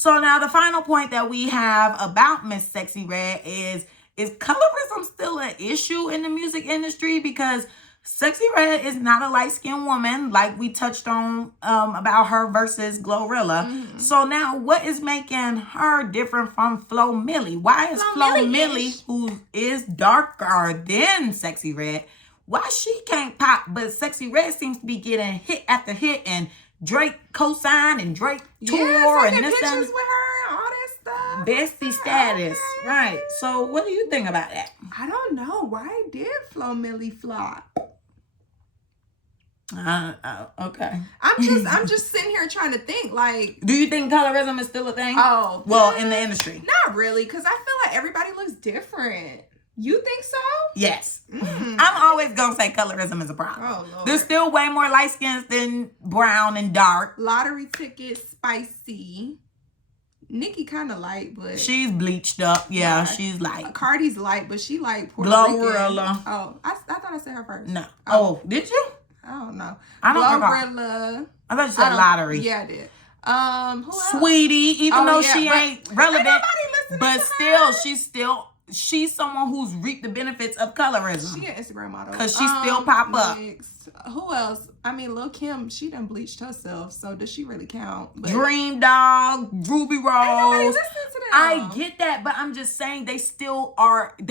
So now the final point that we have about Miss Sexyy Red is colorism still an issue in the music industry? Because Sexyy Red is not a light-skinned woman, like we touched on about her versus Glorilla. So now what is making her different from Flo Milli? Why is Flo Milli, who is darker than Sexyy Red, why she can't pop, but Sexyy Red seems to be getting hit after hit, and Drake co-signed and Drake tour and this pictures with her and all that stuff. Bestie status. Okay. Right. So what do you think about that? I don't know. Why did Flo Milli flop? Okay. I'm just sitting here trying to think, like, do you think colorism is still a thing? Oh, well, in the industry. Not really, because I feel like everybody looks different. You think so? Yes. I'm always gonna say colorism is a problem. Oh, Lord. There's still way more light skins than brown and dark. Lottery ticket spicy. Nikki kind of light, but she's bleached up. Yeah, she's light. Cardi's light, but she like Puerto Rican. Glorilla. Oh, I thought I said her first. No. Oh, did you? I don't know. I don't know. Glorilla. I thought you said Lottery. Yeah, I did. Who else? Sweetie, even though she ain't relevant, but still she's someone who's reaped the benefits of colorism. She an Instagram model. Because she still pop up. Who else? I mean, Lil' Kim, she done bleached herself, so does she really count? But Dream Dog, Ruby Rose. Ain't nobody listening to them. I get that, but I'm just saying they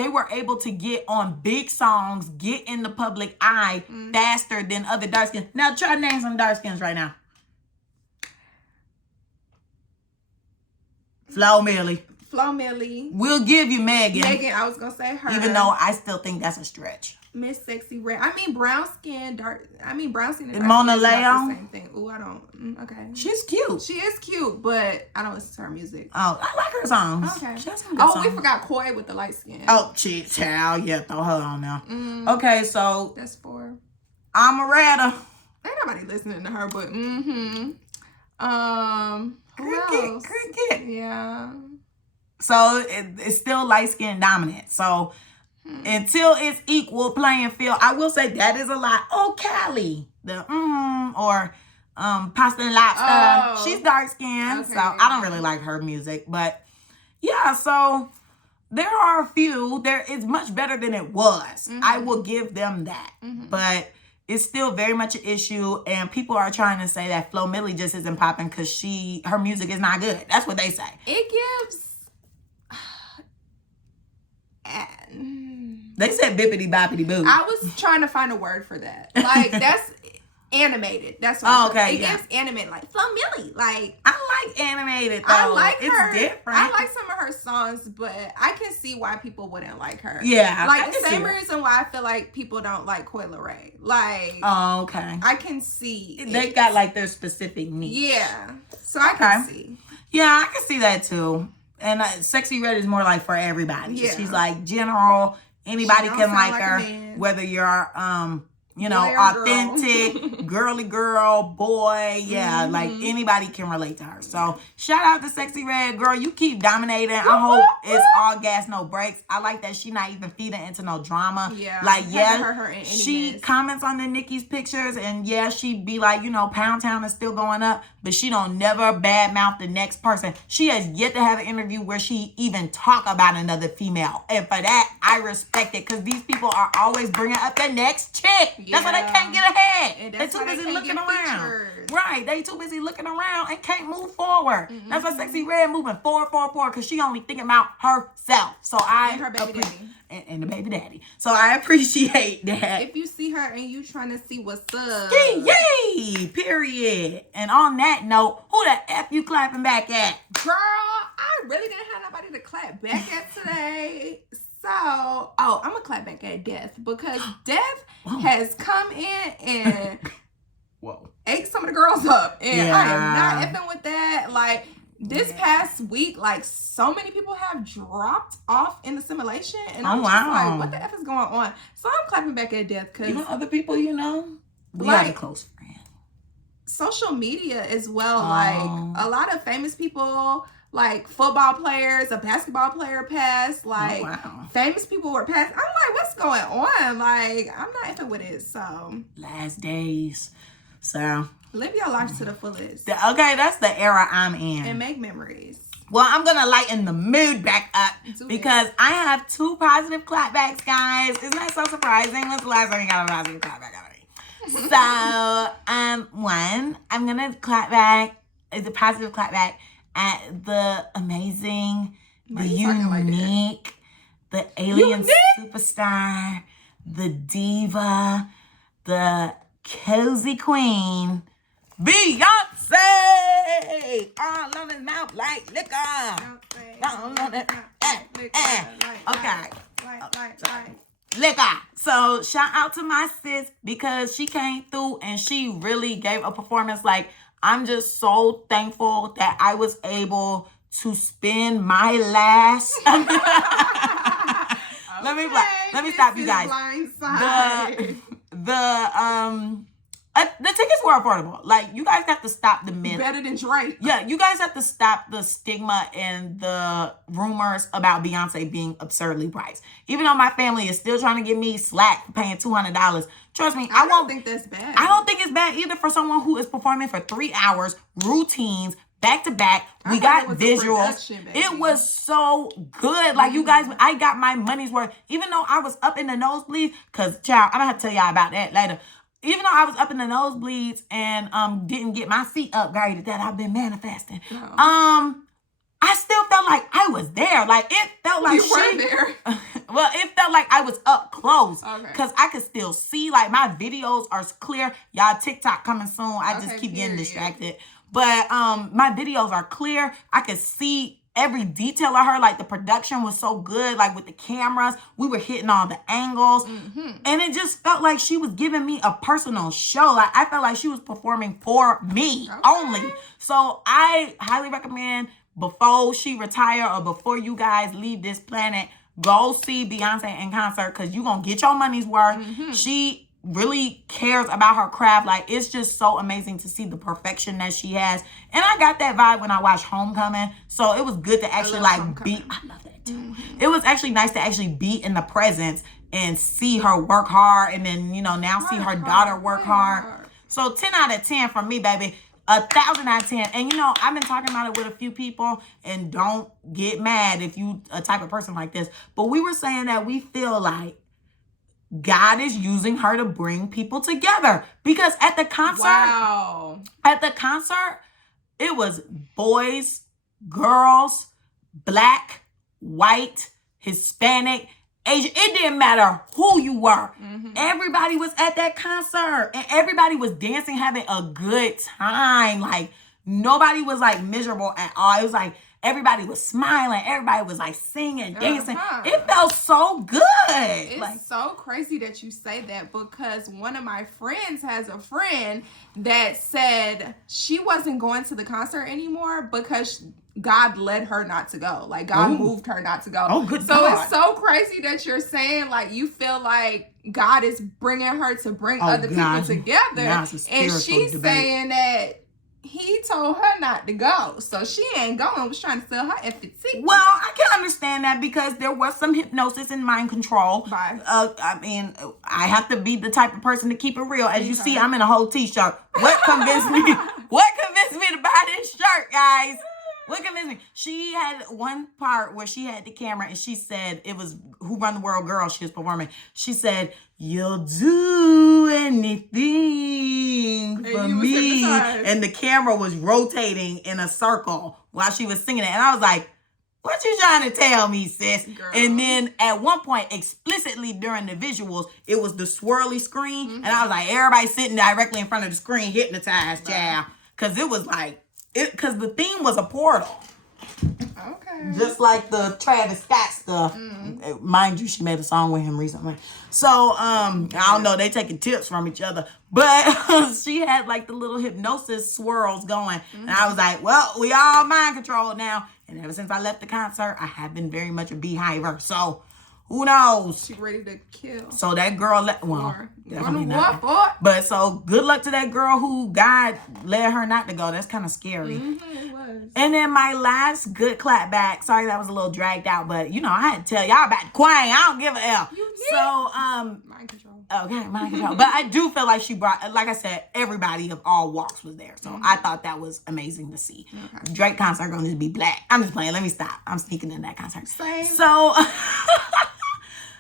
were able to get on big songs, get in the public eye faster than other dark skins. Now try to name some dark skins right now. Flo Milli. We'll give you Megan. I was gonna say her. Even though I still think that's a stretch. Miss Sexyy Red. I mean, brown skin and dark Mona skin Leo. The same thing. Ooh, I don't. Okay. She's cute. She is cute, but I don't listen to her music. Oh, I like her songs. Okay. She has some good songs. We forgot Koi with the light skin. Oh, child. Yeah, throw her on now. Okay, so that's 4. Amaretta. Ain't nobody listening to her, but who else? Cricket. Yeah. So it's still light skin dominant. So until it's equal playing field, I will say that is a lot. Oh, Callie, the or Pasta and Lobster. Oh. She's dark skinned, okay. so I don't really like her music. But yeah, so there are a few. There is much better than it was. I will give them that. But it's still very much an issue, and people are trying to say that Flo Milli just isn't popping because her music is not good. That's what they say. It gives. They said bippity boppity boo. I was trying to find a word for that. Like, that's animated. That's what okay. It gives animated, like Flo Milli. Like, I like animated though. I like her. It's different. I like some of her songs, but I can see why people wouldn't like her. Yeah. Like the same reason why I feel like people don't like Coi Leray. Like, oh, okay. I can see they got like their specific needs. Yeah. So I can see. Yeah, I can see that too. And Sexyy Red is more like for everybody. Yeah. She's like general. Anybody can like her, whether you're authentic, girly girl, boy. Yeah, like anybody can relate to her. So shout out to Sexyy Red, girl. You keep dominating. I hope it's all gas, no brakes. I like that she not even feeding into no drama. Yeah. Like, she comments on the Nicki's pictures, and she be like, Pound Town is still going up, but she don't never badmouth the next person. She has yet to have an interview where she even talk about another female. And for that, I respect it, because these people are always bringing up the next chick. That's why they can't get ahead. They're too busy looking around. Right. They too busy looking around and can't move forward. That's why Sexyy Red moving forward, because she only thinking about herself. So and her baby daddy. And the baby daddy. So I appreciate that. If you see her and you trying to see what's up. Yay! Period. And on that note, who the F you clapping back at? Girl, I really didn't have nobody to clap back at today. So, I'm going to clap back at Death, because Death has come in and ate some of the girls up. And I am not effing with that. Like, this past week, like, so many people have dropped off in assimilation. And I'm just like, what the F is going on? So I'm clapping back at Death, because other people we got a close friend. Social media as well. Like, a lot of famous people, like football players, a basketball player passed, like famous people were passed. I'm like, what's going on? Like, I'm not effing with it. So last days. So live your life to the fullest. Okay, that's the era I'm in. And make memories. Well, I'm going to lighten the mood back up because I have 2 positive clapbacks, guys. Isn't that so surprising? When's the last time you got a positive clapback out of me? So, one, I'm going to clap back. It's a positive clapback at the amazing, the unique, the alien superstar, the diva, the cozy queen, Beyonce! All on his mouth like liquor. All on it. Okay. Liquor. So shout out to my sis because she came through and she really gave a performance. Like, I'm just so thankful that I was able to spend my last. Let me stop you guys. The tickets were affordable. Like, you guys have to stop the myth. Better than Drake. Yeah, you guys have to stop the stigma and the rumors about Beyonce being absurdly priced. Even though my family is still trying to give me slack for paying $200, trust me, I don't think that's bad. I don't think it's bad either for someone who is performing for 3 hours, routines, back to back. We got visuals. It was so good. Like, you guys, I got my money's worth. Even though I was up in the nosebleeds, because, child, I'm going to have to tell y'all about that later. Even though I was up in the nosebleeds and didn't get my seat upgraded that I've been manifesting, I still felt like I was there. Like, it felt like you were there. Well, it felt like I was up close because Okay. I could still see. Like, my videos are clear. Y'all, TikTok coming soon. I just keep getting distracted. But my videos are clear. I could see every detail of her. Like, the production was so good. Like, with the cameras, we were hitting all the angles. And it just felt like she was giving me a personal show. Like, I felt like she was performing for me only. So I highly recommend, before she retire or before you guys leave this planet, go see Beyonce in concert because you're going to get your money's worth. She really cares about her craft. Like, it's just so amazing to see the perfection that she has. And I got that vibe when I watched Homecoming. So it was good to actually be. I love that too. It was actually nice to actually be in the presence and see her work hard. And then, you know, now see her daughter work hard. So 10 out of 10 for me, baby. 1,000 out of 10. And, you know, I've been talking about it with a few people, and don't get mad if you a type of person like this. But we were saying that we feel like God is using her to bring people together. Because at the concert, it was boys, girls, black, white, Hispanic, Asian. It didn't matter who you were. Everybody was at that concert. And everybody was dancing, having a good time. Like, nobody was, like, miserable at all. It was like, everybody was smiling. Everybody was, like, singing, dancing. It felt so good. It's so crazy that you say that because one of my friends has a friend that said she wasn't going to the concert anymore because God led her not to go. Like, God moved her not to go. Oh, good So God. it's so crazy that you're saying, like, you feel like God is bringing her to bring other people together. And she's saying that he told her not to go. So she ain't going. Was trying to sell her FT. Well, I can understand that because there was some hypnosis and mind control. I mean, I have to be the type of person to keep it real. As you see, I'm in a whole t-shirt. What convinced me? What convinced me to buy this shirt, guys? What convinced me? She had one part where she had the camera and she said, it was Who Run the World Girl she was performing. She said, "You'll do anything for me." And the camera was rotating in a circle while she was singing it. And I was like, what you trying to tell me, sis? Girl. And then at one point, explicitly during the visuals, it was the swirly screen. And I was like, everybody sitting directly in front of the screen, hypnotized, child. Because it was like, because the theme was a portal. Okay. Just like the Travis Scott stuff. Mind you, she made a song with him recently. So, I don't know, they taking tips from each other. But she had like the little hypnosis swirls going. And I was like, well, we all mind controlled now. And ever since I left the concert, I have been very much a beehiver. So, who knows? She ready to kill. So that girl, definitely not. But so good luck to that girl who God led her not to go. That's kind of scary. was. And then my last good clapback. Sorry, that was a little dragged out, but you know, I had to tell y'all about Quang. I don't give a L. You did? So, mind control. Okay, mind control. But I do feel like she brought, like I said, everybody of all walks was there. So I thought that was amazing to see. Okay. Drake concert gonna just be black. I'm just playing. Let me stop. I'm sneaking in that concert. Same. So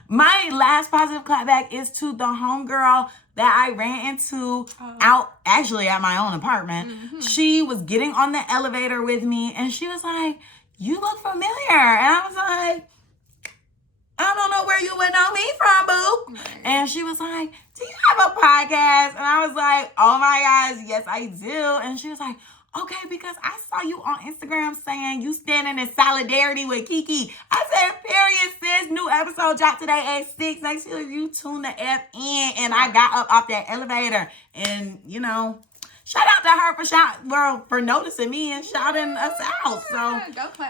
my last positive clapback is to the homegirl that I ran into out actually at my own apartment. She was getting on the elevator with me and she was like, "You look familiar." And I was like, "I don't know where you would know me from, boo." Right. And she was like, "Do you have a podcast?" And I was like, "Oh my gosh, yes I do." And she was like, "Okay, because I saw you on Instagram saying you standing in solidarity with Keke." I said, "Period, sis. New episode dropped today at 6. Make sure you tune the F in." And I got up off that elevator and, you know, shout out to her for noticing me and shouting us out. So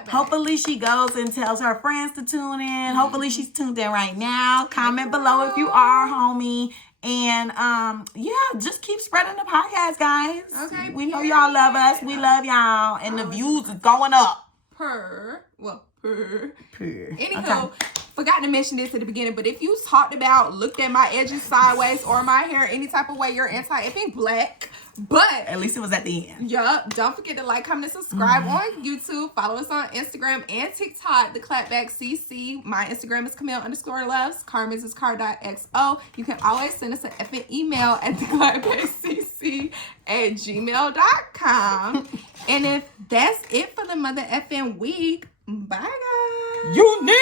hopefully she goes and tells her friends to tune in. Hopefully she's tuned in right now. Comment below if you are, homie. And yeah, just keep spreading the podcast, guys. Okay. We know y'all love us. We love y'all. And the views is going up. Purr. Anywho, Okay. forgot to mention this at the beginning, but if you talked about, looked at my edges sideways or my hair any type of way, you're anti-effing black. But at least it was at the end. Yup. Don't forget to like, comment, and subscribe on YouTube. Follow us on Instagram and TikTok, theclapbackcc. My Instagram is Camille_loves. Carmen's is car.xo. You can always send us an effing email at theclapbackcc@gmail.com. And if that's it for the mother effing week, bye guys. Unique.